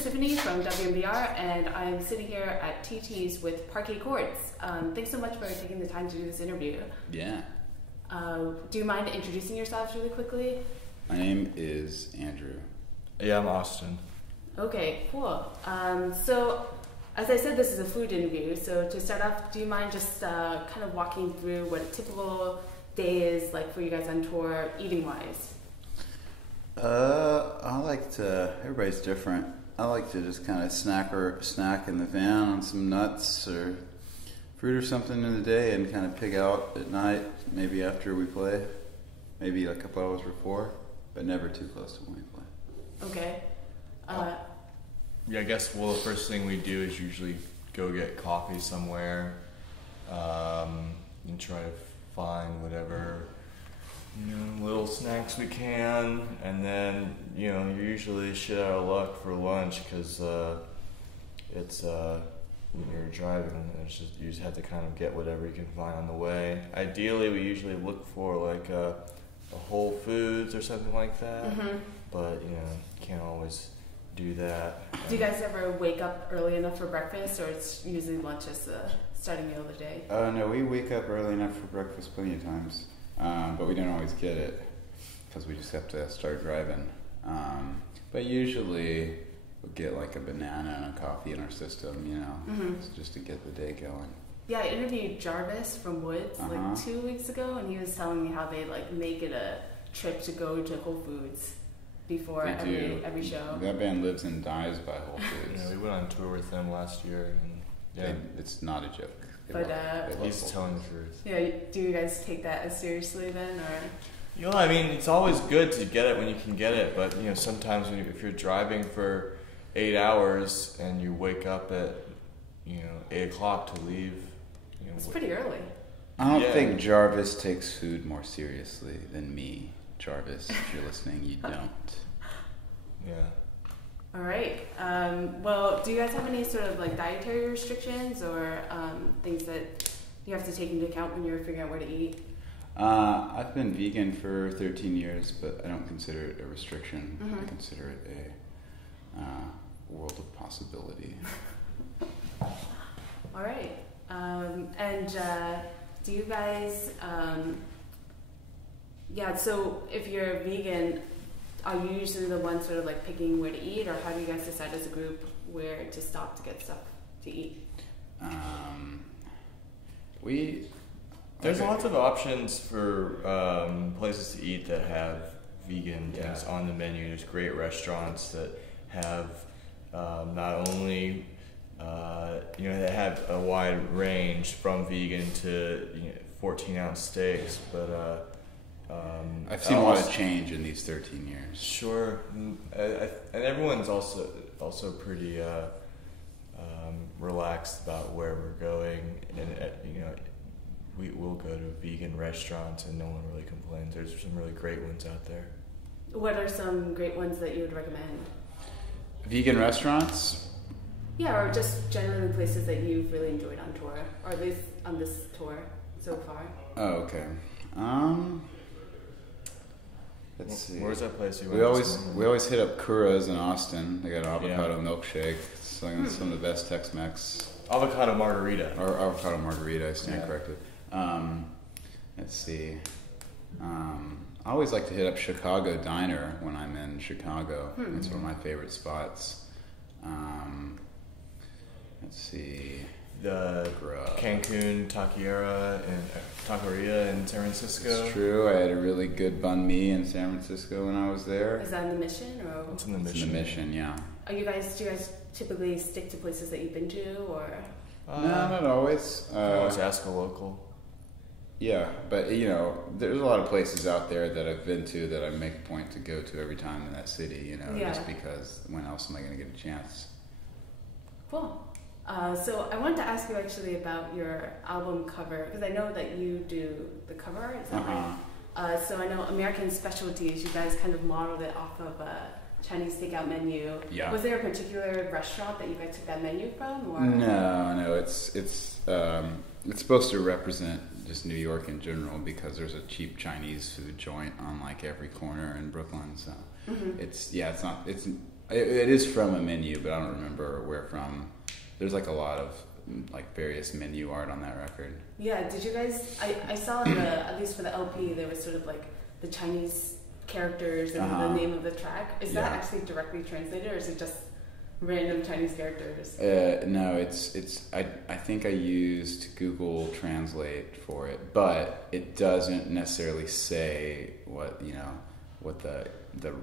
is Tiffany from WMBR, and I'm sitting here at TT's with Parquet Courts. Thanks so much for taking the time to do this interview. Yeah. Do you mind introducing yourselves really quickly? My name is Andrew. Yeah, I'm Austin. Okay, cool. So, as I said, this is a food interview. So to start off, do you mind just kind of walking through what a typical day is like for you guys on tour, eating-wise? I like to, everybody's different. I like to just kind of snack in the van on some nuts or fruit or something in the day and kind of pig out at night, maybe after we play, maybe a couple hours before, but never too close to when we play. Okay. Yeah, I guess, well, the first thing we do is usually go get coffee somewhere and try to find whatever, little snacks we can, and then, you're usually shit out of luck for lunch because it's, when you're driving, it's just, you just have to kind of get whatever you can find on the way. Ideally, we usually look for like a Whole Foods or something like that, but, can't always do that. Do you guys ever wake up early enough for breakfast, or it's usually lunch as the starting meal of the day? No, we wake up early enough for breakfast plenty of times, but we don't always get it because we just have to start driving. But usually we'll get like a banana and a coffee in our system, just to get the day going. Yeah, I interviewed Jarvis from Woods like 2 weeks ago, and he was telling me how they like make it a trip to go to Whole Foods before every show. That band lives and dies by Whole Foods. Yeah, we went on tour with them last year, and it's not a joke. He's telling the truth. Yeah, do you guys take that as seriously then, or? It's always good to get it when you can get it, but sometimes if you're driving for 8 hours and you wake up at 8 o'clock to leave, it's pretty early. I don't think Jarvis takes food more seriously than me. Jarvis, if you're listening, you don't. Yeah. All right. Well, do you guys have any sort of like dietary restrictions or things that you have to take into account when you're figuring out where to eat? I've been vegan for 13 years, but I don't consider it a restriction. I consider it a world of possibility. All right. And do you guys... so if you're vegan, are you usually the ones sort of like picking where to eat, or how do you guys decide as a group where to stop to get stuff to eat? There's lots of options for places to eat that have vegan things on the menu. There's great restaurants that have not only that have a wide range from vegan to 14-ounce steaks, but I've seen a lot of change in these 13 years. Sure, and everyone's also pretty relaxed about where we're going, and we'll go to vegan restaurants and no one really complains. There's some really great ones out there. What are some great ones that you would recommend? Vegan restaurants? Yeah, or just generally places that you've really enjoyed on tour, or at least on this tour so far. Oh, okay. Let's see. Where's that place you we always hit up Kura's in Austin. They got an avocado milkshake. It's some of the best Tex Mex. Avocado margarita. Or avocado margarita, I stand corrected. Let's see. I always like to hit up Chicago Diner when I'm in Chicago. It's one of my favorite spots. Let's see. The Cancun Taqueria in San Francisco. It's true. I had a really good banh mi in San Francisco when I was there. Is that in the Mission, or? It's in the Mission. It's in the Mission, yeah. Do you guys typically stick to places that you've been to, or? No, not always. Always ask a local. Yeah, but there's a lot of places out there that I've been to that I make a point to go to every time in that city. Just because when else am I going to get a chance? Cool. So I wanted to ask you actually about your album cover, because I know that you do the cover art, is that right? So I know American Specialties, you guys kind of modeled it off of a Chinese takeout menu. Yeah. Was there a particular restaurant that you guys took that menu from? Or? No, it's supposed to represent just New York in general, because there's a cheap Chinese food joint on like every corner in Brooklyn. So it's It is from a menu, but I don't remember where from. There's like a lot of like various menu art on that record. Yeah, did you guys? I saw in the at least for the LP there was sort of like the Chinese characters and the name of the track. Is that actually directly translated, or is it just random Chinese characters? No, it's. I think I used Google Translate for it, but it doesn't necessarily say what the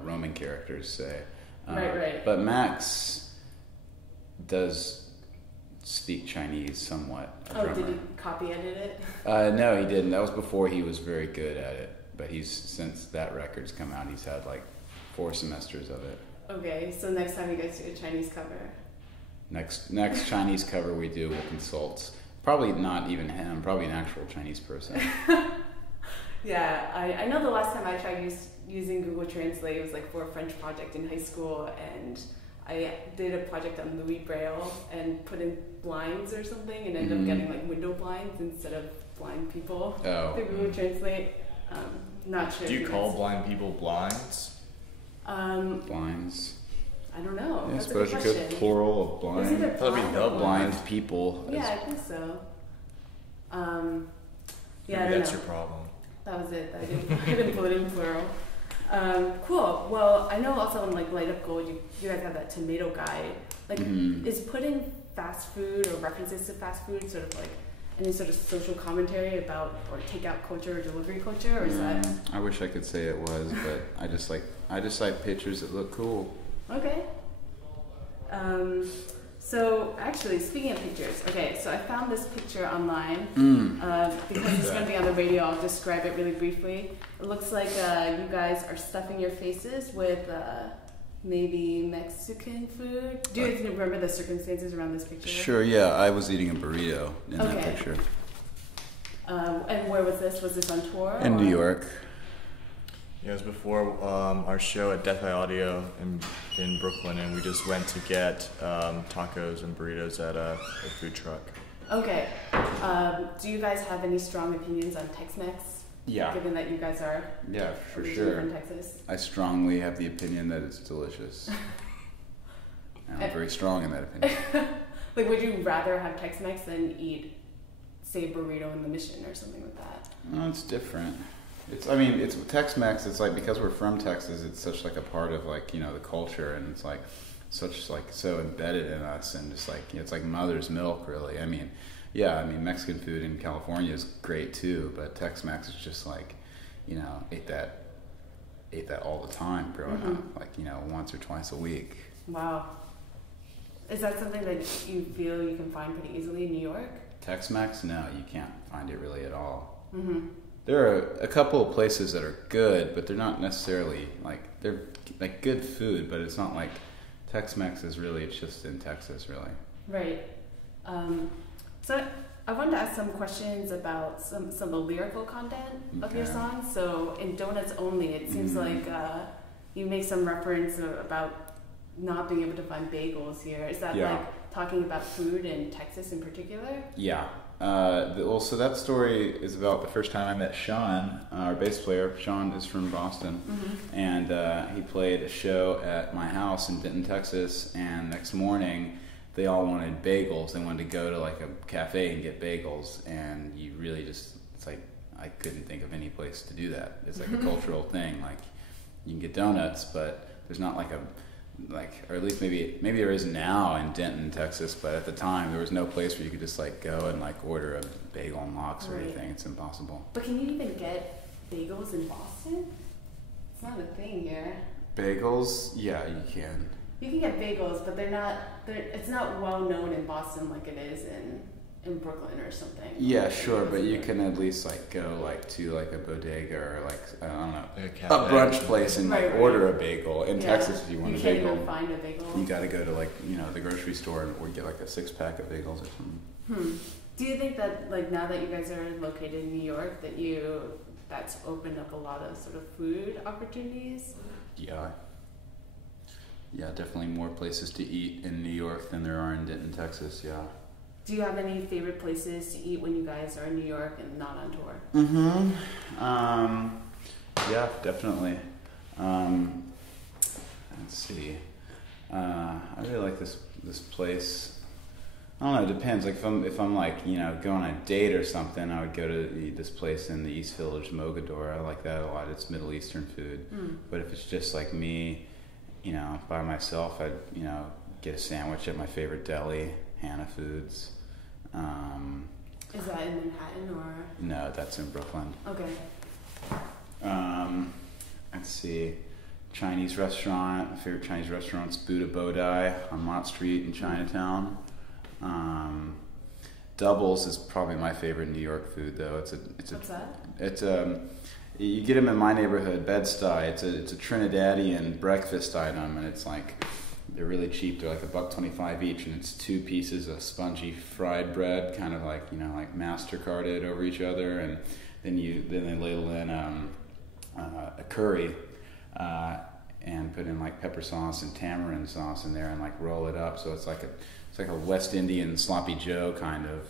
Roman characters say. Right. But Max does speak Chinese somewhat. Did he copy edit it? No, he didn't. That was before he was very good at it. But since that record's come out, he's had like 4 semesters of it. Okay, so next time you guys do a Chinese cover. Next Chinese cover we do, we'll consult. Probably not even him. Probably an actual Chinese person. Yeah, I know the last time I tried using Google Translate, it was like for a French project in high school, and I did a project on Louis Braille and put in blinds or something, and ended up getting like window blinds instead of blind people. Through Google Translate. Not sure. Do you call blind people blinds? Blinds. I don't know. Yeah, I That's suppose you could plural of blind. Is it blind people. Yeah, I think so. Yeah, Maybe that's your problem. That was it. I didn't put it in plural. Cool. Well, I know also on like Light Up Gold, you guys have that tomato guide. Like, is putting fast food or references to fast food sort of like any sort of social commentary about or takeout culture or delivery culture, or is that? I wish I could say it was, but I just like pictures that look cool. Okay. So actually, speaking of pictures, okay, so I found this picture online. Because it's going to be on the radio, I'll describe it really briefly. It looks like you guys are stuffing your faces with maybe Mexican food. Do you guys remember the circumstances around this picture? Sure, yeah. I was eating a burrito in that picture. And where was this? Was this on tour? In New York. Yeah, it was before our show at Death Eye Audio in Brooklyn, and we just went to get tacos and burritos at a food truck. Okay. Do you guys have any strong opinions on Tex Mex? Yeah. Given that you guys are for sure. from Texas. I strongly have the opinion that it's delicious. And I'm very strong in that opinion. Like, would you rather have Tex Mex than eat, say, burrito in the Mission or something like that? No, it's different. It's Tex Mex. It's like, because we're from Texas, it's such like a part of like, the culture, and it's like such like so embedded in us, and just like it's like mother's milk, really. Mexican food in California is great too, but Tex Mex is just like, ate that all the time growing up, like once or twice a week. Wow. Is that something that you feel you can find pretty easily in New York? Tex Mex? No, you can't find it really at all. There are a couple of places that are good, but they're not necessarily they're like good food, but it's not like Tex Mex is really, it's just in Texas, really. Right. So I wanted to ask some questions about some of the lyrical content of your songs. So in Donuts Only, it seems like you make some reference about not being able to find bagels here. Is that like talking about food in Texas in particular? Yeah. So that story is about the first time I met Sean, our bass player. Sean is from Boston, and he played a show at my house in Denton, Texas, and next morning they all wanted bagels. They wanted to go to like a cafe and get bagels, and you really just, it's like, I couldn't think of any place to do that. It's like a cultural thing. Like, you can get donuts, but there's not like or at least maybe there is now in Denton, Texas, but at the time there was no place where you could just like go and like order a bagel and lox or anything. It's impossible. But can you even get bagels in Boston? It's not a thing here. Bagels? Yeah, you can. You can get bagels, but it's not well known in Boston like it is in Brooklyn or something. Yeah, sure, but you can at least like go like to like a bodega or like, I don't know, a brunch place and like order a bagel. In Texas, if you want a bagel, you can't even find a bagel. You got to go to like the grocery store or get like a 6-pack of bagels or something. Do you think that like now that you guys are located in New York that's opened up a lot of sort of food opportunities? Yeah. Yeah, definitely more places to eat in New York than there are in Denton, Texas. Yeah. Do you have any favorite places to eat when you guys are in New York and not on tour? Yeah, definitely. Let's see. I really like this place. I don't know. It depends. Like if I'm like going on a date or something, I would go to this place in the East Village, Mogador. I like that a lot. It's Middle Eastern food. But if it's just like me, by myself, I'd get a sandwich at my favorite deli, Hannah Foods. Is that in Manhattan or? No, that's in Brooklyn. Okay. Let's see. Chinese restaurant. My favorite Chinese restaurant's Buddha Bodai on Mott Street in Chinatown. Doubles is probably my favorite New York food, though. What's that? It's you get them in my neighborhood, Bed-Stuy. It's a Trinidadian breakfast item, and it's like they're really cheap. They're like $1.25 each, and it's 2 pieces of spongy fried bread, kind of like like Mastercarded over each other, and then they ladle in a curry. And put in like pepper sauce and tamarind sauce in there and like roll it up. So it's like a West Indian sloppy Joe kind of.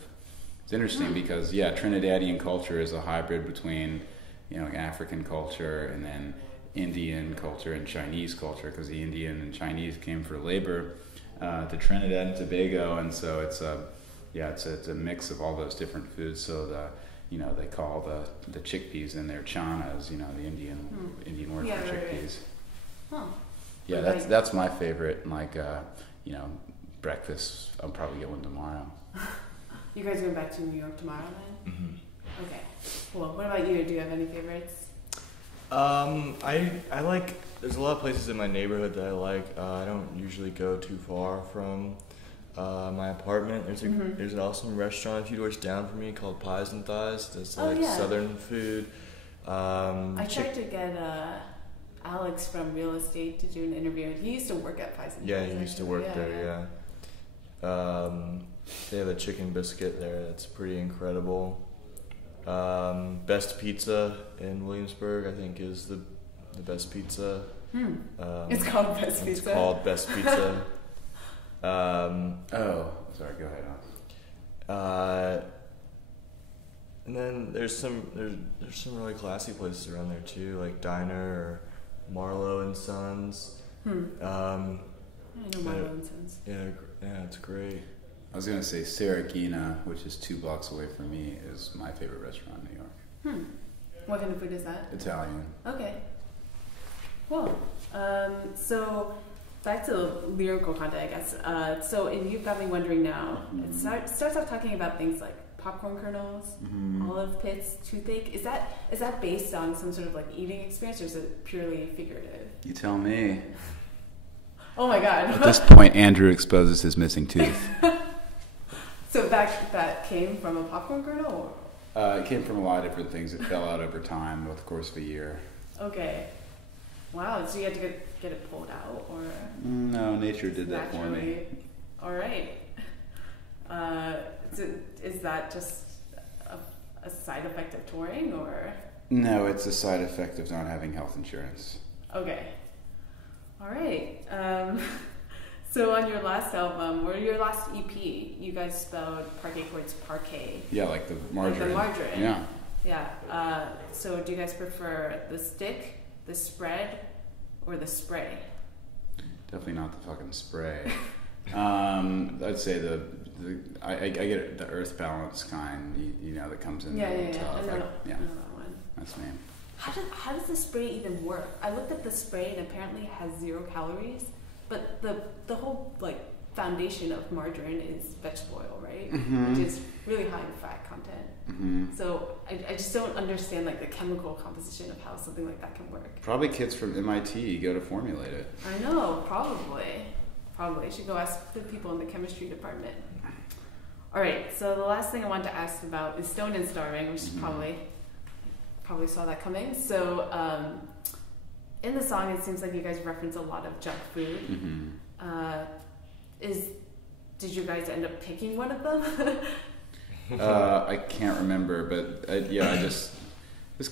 It's interesting because Trinidadian culture is a hybrid between like African culture and then Indian culture and Chinese culture, because the Indian and Chinese came for labor to Trinidad and Tobago, and so it's a mix of all those different foods. So they call the chickpeas in their chanas, the Indian word for chickpeas. Right. Huh. Yeah, that's my favorite. Breakfast. I'll probably get one tomorrow. You guys going back to New York tomorrow then? Mm-hmm. Okay. Cool. What about you? Do you have any favorites? I like. There's a lot of places in my neighborhood that I like. I don't usually go too far from my apartment. There's an awesome restaurant a few doors down from me called Pies and Thighs. That's like Southern food. I tried to get Alex from Real Estate to do an interview, and he used to work at Pies and Thighs. Yeah, he used to work there. They have a chicken biscuit there that's pretty incredible. Best pizza in Williamsburg, I think, is the best pizza. It's called Best Pizza. It's called Best Pizza. Sorry, go ahead. And then there's some really classy places around there too, like Diner or Marlowe and Sons. I know Marlowe and Sons. Yeah, it's great. I was gonna say Saragina, which is 2 blocks away from me, is my favorite restaurant in New York. What kind of food is that? Italian. Okay. Cool. So back to Lyrical Hunt, I guess. And you've got me wondering now. It starts off talking about things like popcorn kernels, olive pits, toothache. Is that based on some sort of like eating experience, or is it purely figurative? You tell me. Oh my God. At this point, Andrew exposes his missing tooth. So that came from a popcorn kernel? Or? It came from a lot of different things. It fell out over time over the course of a year. Okay. Wow, so you had to get it pulled out, or? No, nature did that for me. All right. Is that just a side effect of touring, or? No, it's a side effect of not having health insurance. Okay. All right. So on your last album, or your last EP, you guys spelled Parquet towards Parquet. Yeah, like the margarine. Like the margarine. Yeah. Yeah. So do you guys prefer the stick, the spread, or the spray? Definitely not the fucking spray. I'd say I get the earth balance kind, that comes in. Yeah. I know that one. That's me. How does the spray even work? I looked at the spray and apparently it has 0 calories, but the whole like foundation of margarine is vegetable oil, right? Which is really high in fat content. So I just don't understand like the chemical composition of how something like that can work. Probably kids from MIT go to formulate it. I know, probably. You should go ask the people in the chemistry department. All right, so the last thing I wanted to ask about is Stoned and Starving, which probably saw that coming. So in the song, it seems like you guys reference a lot of junk food. Did you guys end up picking one of them? I can't remember, but I just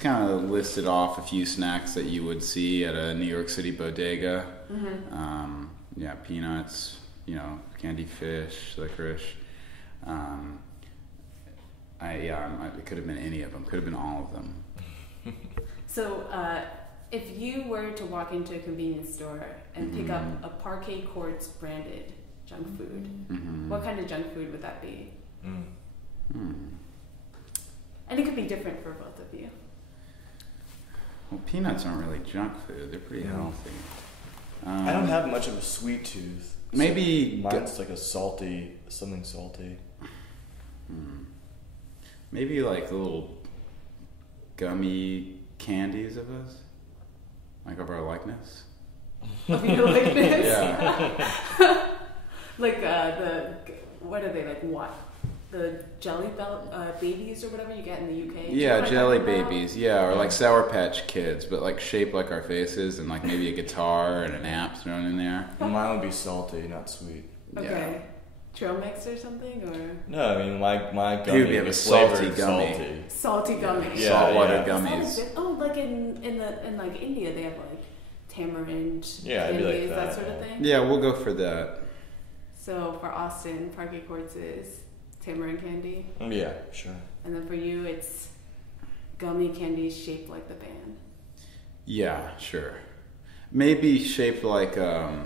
kind of listed off a few snacks that you would see at a New York City bodega. Peanuts, candied fish, licorice. It could have been any of them. Could have been all of them. So if you were to walk into a convenience store and pick up a Parquet Courts branded junk food, what kind of junk food would that be? And it could be different for both of you. Well, peanuts aren't really junk food. They're pretty healthy. I don't have much of a sweet tooth. Maybe so mine's like a salty, something salty. Maybe like the little gummy candies of us, like of our likeness. Of your likeness? Yeah. Like what are they, like what? The jelly babies or whatever you get in the UK? Yeah, jelly babies. Yeah, or like Sour Patch Kids, but like shaped like our faces, and like maybe a guitar and an amp thrown in there. Mine would be salty, not sweet. Okay. Yeah. Trail mix or something, or no? I mean, my gummy Dude, we have a salty flavored gummy. salty gummy. Yeah, Saltwater yeah. gummies. Oh, like in like India, they have like tamarind Yeah, it'd be candies, like that that, sort of thing. Yeah, we'll go for that. So for Austin, Parquet Courts is tamarind candy, Yeah, sure. and then for you, it's gummy candies shaped like the band. Yeah, sure. Maybe shaped like no,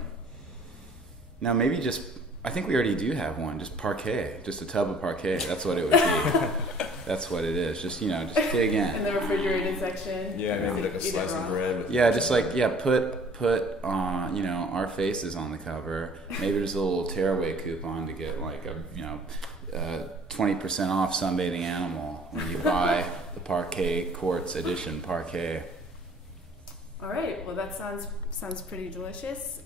maybe just. I think we already do have one. Just Parquet, just a tub of Parquet. That's what it would be. That's what it is. Just just dig in. In the refrigerated section. Yeah, maybe like a slice of bread. Yeah, just like put our faces on the cover. Maybe there's a little tearaway coupon to get like a 20% off sunbathing animal when you buy the Parquet Courts edition Parquet. All right. Well, that sounds pretty delicious.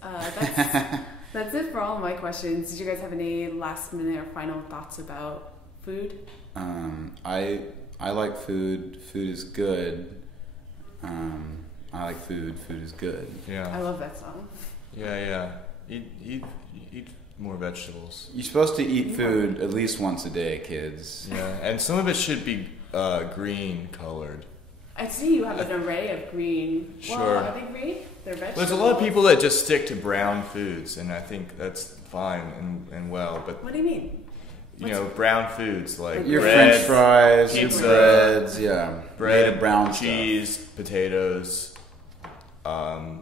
That's it for all of my questions. Did you guys have any last minute or final thoughts about food? I like food. Food is good. I like food. Food is good. Yeah. I love that song. Yeah. Eat more vegetables. You're supposed to eat food at least once a day, kids. Yeah, and some of it should be green colored. I see you have an array of green. Sure. Well, are they green? They're vegetables. There's a lot of people that just stick to brown foods, and I think that's fine and well. But What do you mean? brown foods like Your bread, French fries, your pizza, breads, yeah, bread, made of brown cheese, potatoes,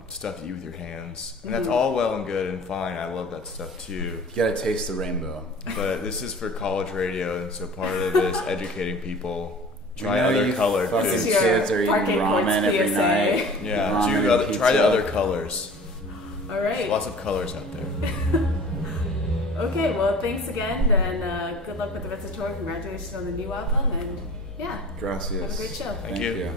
stuff you eat with your hands, and that's all well and good and fine. I love that stuff too. You gotta taste the rainbow. But this is for college radio, and so part of it is educating people. Try We know other you colored fucking foods. kids are eating Parquet Courts ramen every PSA. night. Yeah, Ramen and try the pizza. other colors. All right. There's lots of colors out there. Okay, well, thanks again, and good luck with the rest of the tour. Congratulations on the new album, and yeah, Gracias. have a great show. Thank Thank you. you.